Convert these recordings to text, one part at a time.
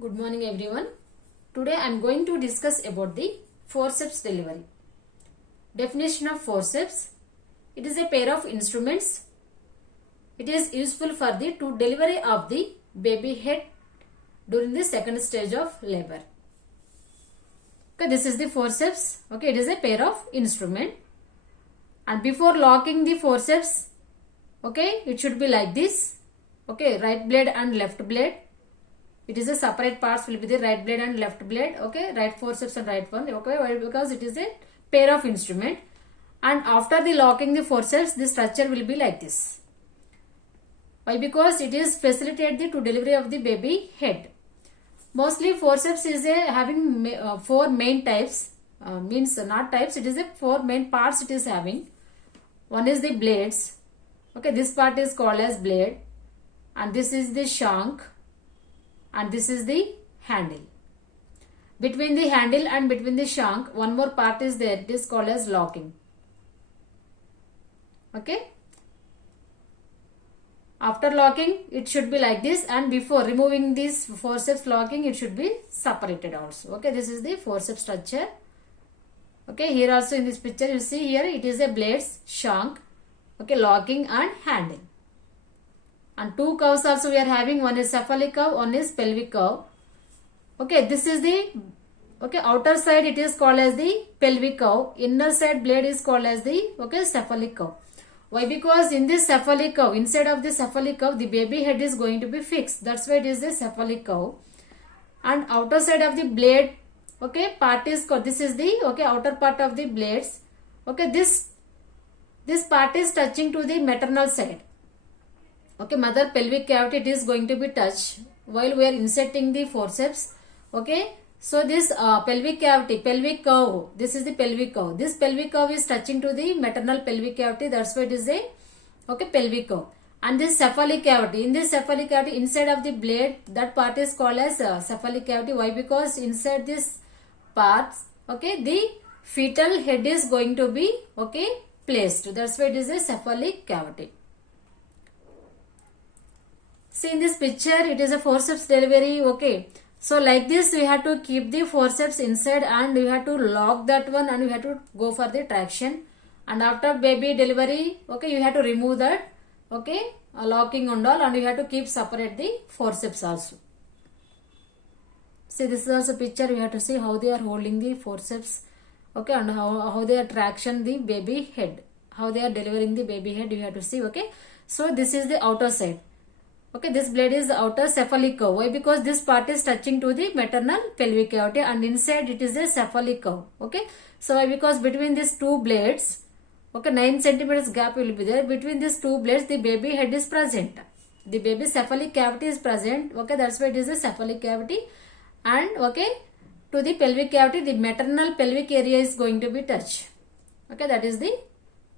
Good morning everyone. Today I am going to discuss about the forceps delivery. Definition of forceps. It is a pair of instruments. It is useful for the delivery of the baby head during the second stage of labor. Okay, this is the forceps. Okay, it is a pair of instrument. And before locking the forceps, okay, it should be like this. Okay, right blade and left blade. It is a separate parts will be the right blade and left blade. Okay, right forceps and right one. Okay, why? Because it is a pair of instrument. And after the locking the forceps, the structure will be like this. Why? Because it is facilitate the delivery of the baby head. Mostly forceps is a having four main types. Means not types. It is a four main parts it is having. One is the blades. Okay, this part is called as blade, and this is the shank, and this is the handle. Between the handle and between the shank, one more part is there. It is called as locking. Okay. After locking, it should be like this, and before removing this forceps locking, it should be separated also. Okay, this is the forceps structure. Okay, here also in this picture you see here it is a blades, shank, okay, locking and handle. And two curves also we are having. One is cephalic curve, one is pelvic curve. Okay, this is the outer side it is called as the pelvic curve. Inner side blade is called as the cephalic curve. Why? Because in this cephalic curve, inside of the cephalic curve, the baby head is going to be fixed. That's why it is the cephalic curve. And outer side of the blade, okay, part is called, this is the outer part of the blades. Okay, this part is touching to the maternal side. Okay, mother pelvic cavity it is going to be touched while we are inserting the forceps. Okay, so this pelvic cavity, pelvic curve, this is the pelvic curve. This pelvic curve is touching to the maternal pelvic cavity. That's why it is a pelvic curve. And this cephalic cavity, in this cephalic cavity inside of the blade, that part is called as cephalic cavity. Why? Because inside this part, okay, the fetal head is going to be placed. That's why it is a cephalic cavity. See in this picture, it is a forceps delivery. Okay, so like this we have to keep the forceps inside, and we have to lock that one, and we have to go for the traction. And after baby delivery, okay, you have to remove that, locking and all, and you have to keep separate the forceps also. See, this is also picture. You have to see how they are holding the forceps, okay, and how they are traction the baby head, how they are delivering the baby head. You have to see. Okay, so this is the outer side. Okay, this blade is the outer cephalic curve. Why? Because this part is touching to the maternal pelvic cavity, and inside it is a cephalic curve. Okay, so why? Because between these two blades, 9 centimeters gap will be there. Between these two blades, the baby head is present. The baby cephalic cavity is present. Okay, that's why it is a cephalic cavity. And to the pelvic cavity, the maternal pelvic area is going to be touched. Okay, that is the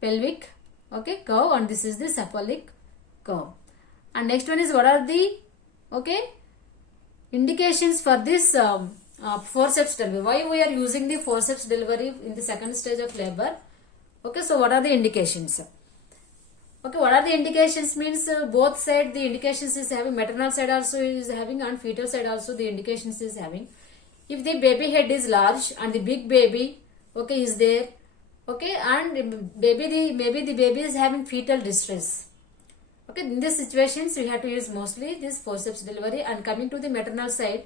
pelvic curve, and this is the cephalic curve. And next one is, what are the indications for this forceps delivery? Why we are using the forceps delivery in the second stage of labor? Okay, so what are the indications? Okay, what are the indications means both side the indications is having, maternal side also is having, and fetal side also the indications is having. If the baby head is large and the big baby is there, and maybe the baby is having fetal distress. Okay, in these situations we have to use mostly this forceps delivery. And coming to the maternal side,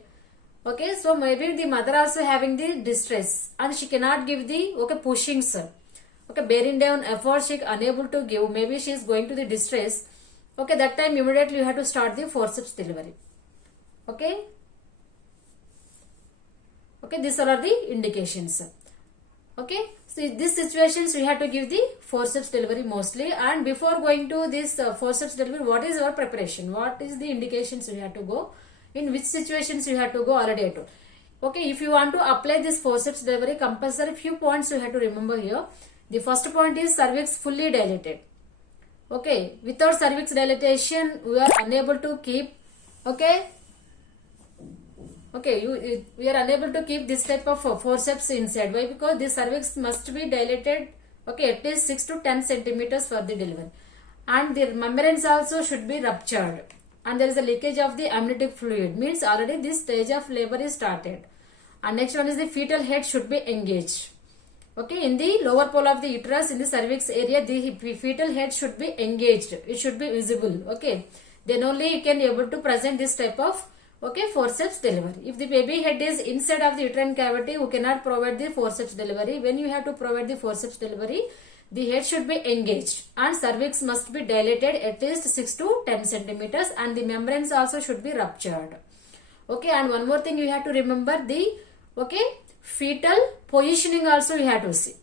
okay, so maybe the mother also having the distress, and she cannot give the pushings. Okay, bearing down effort she unable to give, maybe she is going to the distress. Okay, that time immediately you have to start the forceps delivery. Okay, these are the indications. Okay, so in these situations we have to give the forceps delivery mostly. And before going to this forceps delivery, what is our preparation? What is the indications we have to go? In which situations you have to go? Already I told. Okay, if you want to apply this forceps delivery, compulsory few points you have to remember here. The first point is cervix fully dilated. Okay, without cervix dilatation we are unable to keep we are unable to keep this type of forceps inside. Why? Because the cervix must be dilated, at least 6 to 10 centimeters for the delivery. And the membranes also should be ruptured. and there is a leakage of the amniotic fluid, means already this stage of labor is started. And next one is the fetal head should be engaged. Okay, in the lower pole of the uterus, in the cervix area, the fetal head should be engaged. It should be visible. Okay, then only you can able to present this type of forceps delivery. If the baby head is inside of the uterine cavity, you cannot provide the forceps delivery. When you have to provide the forceps delivery, the head should be engaged and cervix must be dilated at least 6 to 10 centimeters and the membranes also should be ruptured. Okay, and one more thing you have to remember, the fetal positioning also you have to see.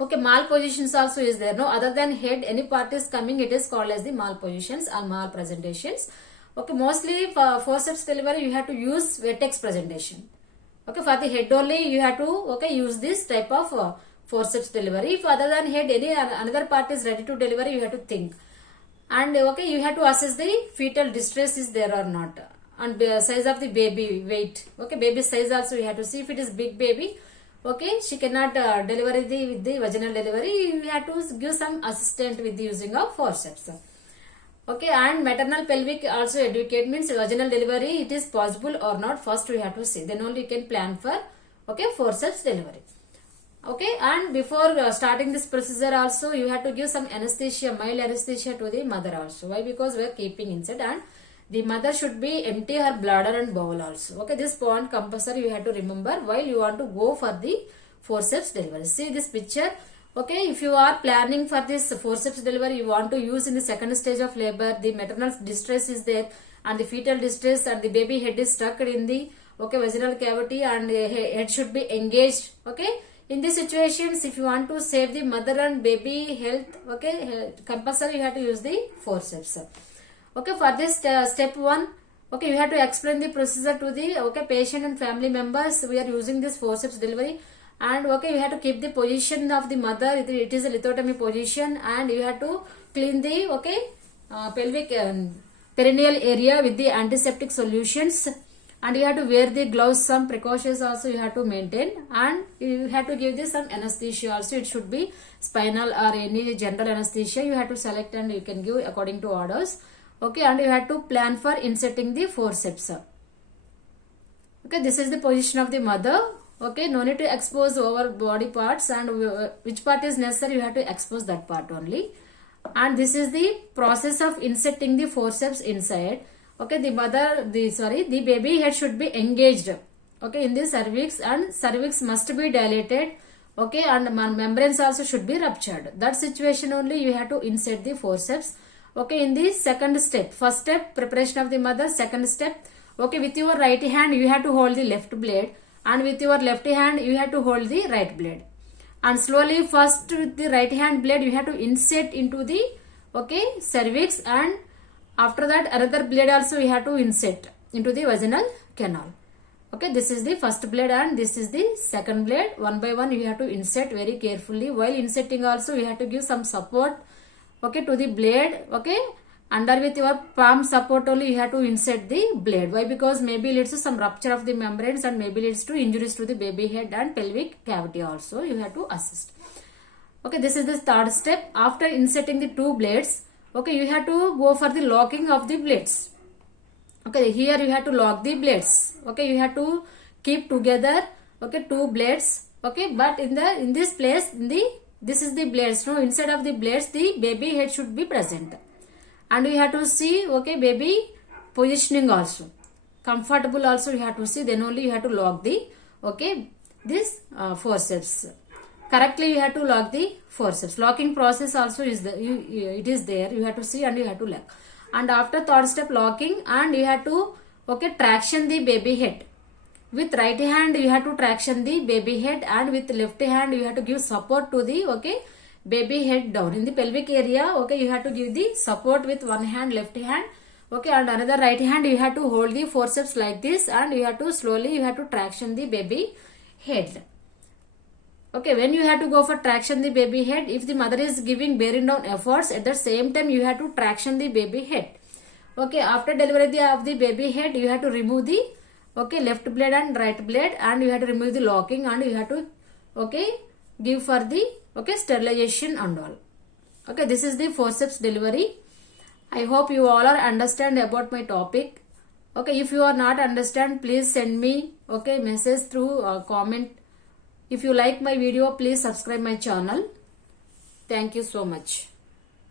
Okay, malpositions also is there. No, other than head, any part is coming, it is called as the malpositions or malpresentations. Okay, mostly for forceps delivery you have to use vertex presentation. Okay, for the head only you have to use this type of forceps delivery. If other than head, any another part is ready to deliver, you have to think. And you have to assess the fetal distress is there or not. And size of the baby, weight. Okay, baby size also you have to see. If it is big baby, okay, she cannot deliver with the vaginal delivery. You have to give some assistant with the using of forceps. Okay, and maternal pelvic also educate, means vaginal delivery, it is possible or not. First we have to see. Then only you can plan for forceps delivery. Okay, and before starting this procedure also you have to give some anesthesia, mild anesthesia to the mother also. Why? Because we are keeping inside and the mother should be empty her bladder and bowel also. Okay, this point compulsory you have to remember while you want to go for the forceps delivery. See this picture. Okay, if you are planning for this forceps delivery, you want to use in the second stage of labor, the maternal distress is there and the fetal distress and the baby head is stuck in the vaginal cavity and head should be engaged. Okay, in these situations, if you want to save the mother and baby health, compulsory you have to use the forceps. Okay, for this step 1, you have to explain the procedure to the patient and family members. We are using this forceps delivery, and you have to keep the position of the mother. It is a lithotomy position, and you have to clean the pelvic perineal area with the antiseptic solutions. And you have to wear the gloves, some precautions also you have to maintain, and you have to give this some anesthesia also. It should be spinal or any general anesthesia you have to select and you can give according to orders. Okay, and you have to plan for inserting the forceps. Okay, this is the position of the mother. Okay, no need to expose over body parts, and which part is necessary you have to expose that part only. And this is the process of inserting the forceps inside. Okay, the baby head should be engaged. Okay, in the cervix, and cervix must be dilated. Okay, and membranes also should be ruptured. That situation only you have to insert the forceps. Okay, in the second step, first step preparation of the mother, second step, with your right hand you have to hold the left blade, and with your left hand you have to hold the right blade, and slowly first with the right hand blade you have to insert into the cervix, and after that another blade also you have to insert into the vaginal canal. Okay, this is the first blade and this is the second blade. One by one you have to insert very carefully. While inserting also you have to give some support to the blade. Under with your palm support only you have to insert the blade. Why? Because maybe leads to some rupture of the membranes and maybe leads to injuries to the baby head and pelvic cavity also. You have to assist. Okay, this is the third step. After inserting the two blades, you have to go for the locking of the blades. Okay, here you have to lock the blades. Okay, you have to keep together two blades. Okay, but in this place this is the blades. No, inside of the blades the baby head should be present, and you have to see baby positioning also, comfortable also you have to see. Then only you have to lock the this forceps correctly. You have to lock the forceps. Locking process also is it is there. You have to see and you have to lock. And after third step locking, and you have to traction the baby head. With right hand you have to traction the baby head, and with left hand you have to give support to the baby head down in the pelvic area. You have to give the support with one hand, left hand. And another right hand you have to hold the forceps like this, and you have to slowly traction the baby head. When you have to go for traction the baby head, if the mother is giving bearing down efforts, at the same time you have to traction the baby head. After delivery of the baby head, you have to remove the left blade and right blade, and you have to remove the locking, and you have to give for the sterilization and all. This is the forceps delivery. I hope you all are understand about my topic. Okay, if you are not understand, please send me okay message through comment. If you like my video, please subscribe my channel. Thank you so much.